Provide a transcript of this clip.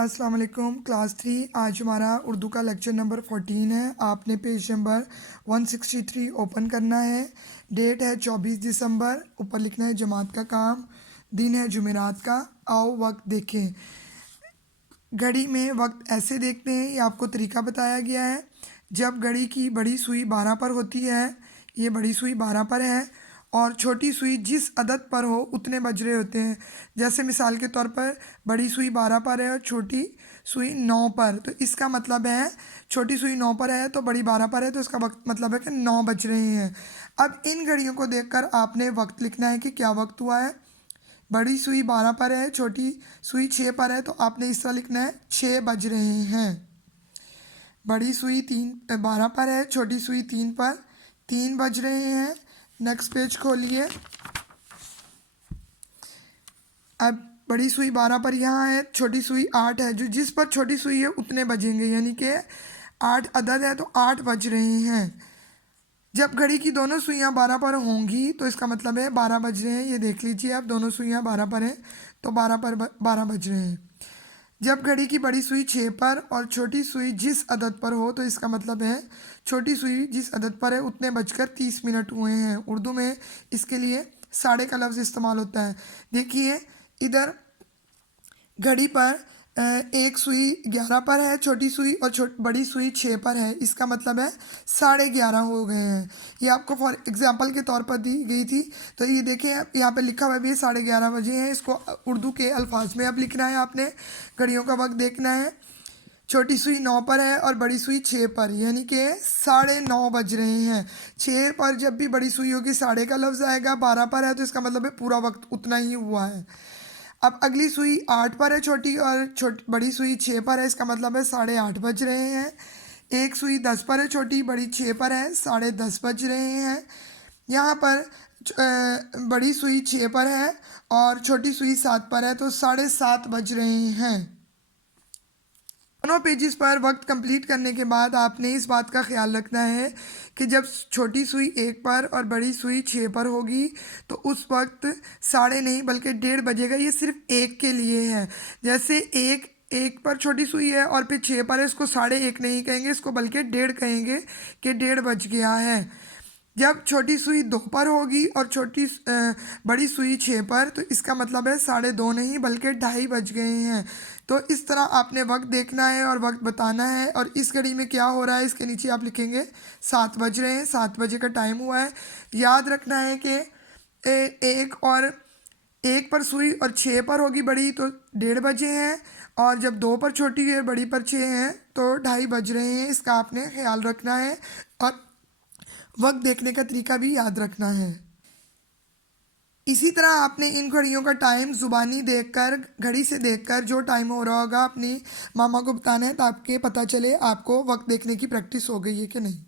अस्सलाम वालेकुम क्लास 3। आज हमारा उर्दू का लेक्चर नंबर 14 है। आपने पेज नंबर 163 ओपन करना है। डेट है 24 दिसंबर। ऊपर लिखना है जमात का काम। दिन है जुमेरात का। आओ वक्त देखें। घड़ी में वक्त ऐसे देखते हैं, ये आपको तरीका बताया गया है। जब घड़ी की बड़ी सुई 12 पर होती है, ये बड़ी सुई 12 पर है और छोटी सुई जिस अदद पर हो उतने बज रहे होते हैं। जैसे मिसाल के तौर पर बड़ी सुई 12 पर है और छोटी सुई 9 पर, तो इसका मतलब है छोटी सुई 9 पर है तो बड़ी 12 पर है, तो इसका वक्त मतलब है कि 9 बज रहे हैं। अब इन घड़ियों को देखकर आपने वक्त लिखना है कि क्या वक्त हुआ है। बड़ी सुई 12 पर है, छोटी सुई 6 पर है, तो आपने इस तरह लिखना है 6 बज रहे हैं। बड़ी सुई 12 पर है, छोटी सुई 3 पर, 3 बज रहे हैं। नेक्स्ट पेज खोलिए। अब बड़ी सुई 12 पर यहाँ है, छोटी सुई 8 है, जो जिस पर छोटी सुई है उतने बजेंगे, यानी कि 8 अदद है तो 8 बज रहे हैं। जब घड़ी की दोनों सुइयाँ 12 पर होंगी तो इसका मतलब है 12 बज रहे हैं। ये देख लीजिए, आप दोनों सुइयाँ 12 पर हैं तो 12 बज रहे हैं। जब घड़ी की बड़ी सुई 6 पर और छोटी सुई जिस अदद पर हो तो इसका मतलब है छोटी सुई जिस अदद पर है उतने बजकर 30 मिनट हुए हैं। उर्दू में इसके लिए साढ़े का लफ्ज़ इस्तेमाल होता है। देखिए इधर घड़ी पर एक सुई 11 पर है, छोटी सुई और बड़ी सुई 6 पर है, इसका मतलब है 11:30 हो गए हैं। ये आपको फॉर एग्जांपल के तौर पर दी गई थी, तो ये देखें यहाँ पे लिखा हुआ भी है 11:30 बजे हैं। इसको उर्दू के अल्फाज में अब लिखना है आपने। घड़ियों का वक्त देखना है। छोटी सुई 9 पर है और बड़ी सुई 6 पर, यानी कि 9:30 बज रहे हैं। 6 पर जब भी बड़ी सुई होगी साढ़े का लफ्ज़ आएगा। 12 पर है तो इसका मतलब है पूरा वक्त उतना ही हुआ है। अब अगली सुई 8 पर है छोटी, और बड़ी सुई 6 पर है, इसका मतलब है 8:30 बज रहे हैं। एक सुई 10 पर है छोटी, बड़ी 6 पर है, 10:30 बज रहे हैं। यहाँ पर बड़ी सुई 6 पर है और छोटी सुई 7 पर है, तो 7:30 बज रहे हैं। दोनों पेजेस पर वक्त कंप्लीट करने के बाद आपने इस बात का ख्याल रखना है कि जब छोटी सुई 1 पर और बड़ी सुई 6 पर होगी तो उस वक्त 1:30 नहीं बल्कि 1:30 बजेगा। ये सिर्फ एक के लिए है। जैसे एक पर छोटी सुई है और फिर 6 पर है, इसको 1:30 नहीं कहेंगे, इसको बल्कि 1:30 कहेंगे कि 1:30 बज गया है। जब छोटी सुई 2 पर होगी और बड़ी सुई 6 पर, तो इसका मतलब है 2:30 नहीं बल्कि 2:30 बज गए हैं। तो इस तरह आपने वक्त देखना है और वक्त बताना है। और इस घड़ी में क्या हो रहा है इसके नीचे आप लिखेंगे 7 बज रहे हैं, 7 बजे का टाइम हुआ है। याद रखना है कि एक पर सुई और 6 पर होगी बड़ी तो 1:30 बजे हैं, और जब 2 पर छोटी है बड़ी पर 6 हैं तो 2:30 बज रहे हैं। इसका आपने ख्याल रखना है और वक्त देखने का तरीका भी याद रखना है। इसी तरह आपने इन घड़ियों का टाइम ज़ुबानी देखकर, घड़ी से देखकर जो टाइम हो रहा होगा अपनी मामा को बताना है ताकि पता चले आपको वक्त देखने की प्रैक्टिस हो गई है कि नहीं।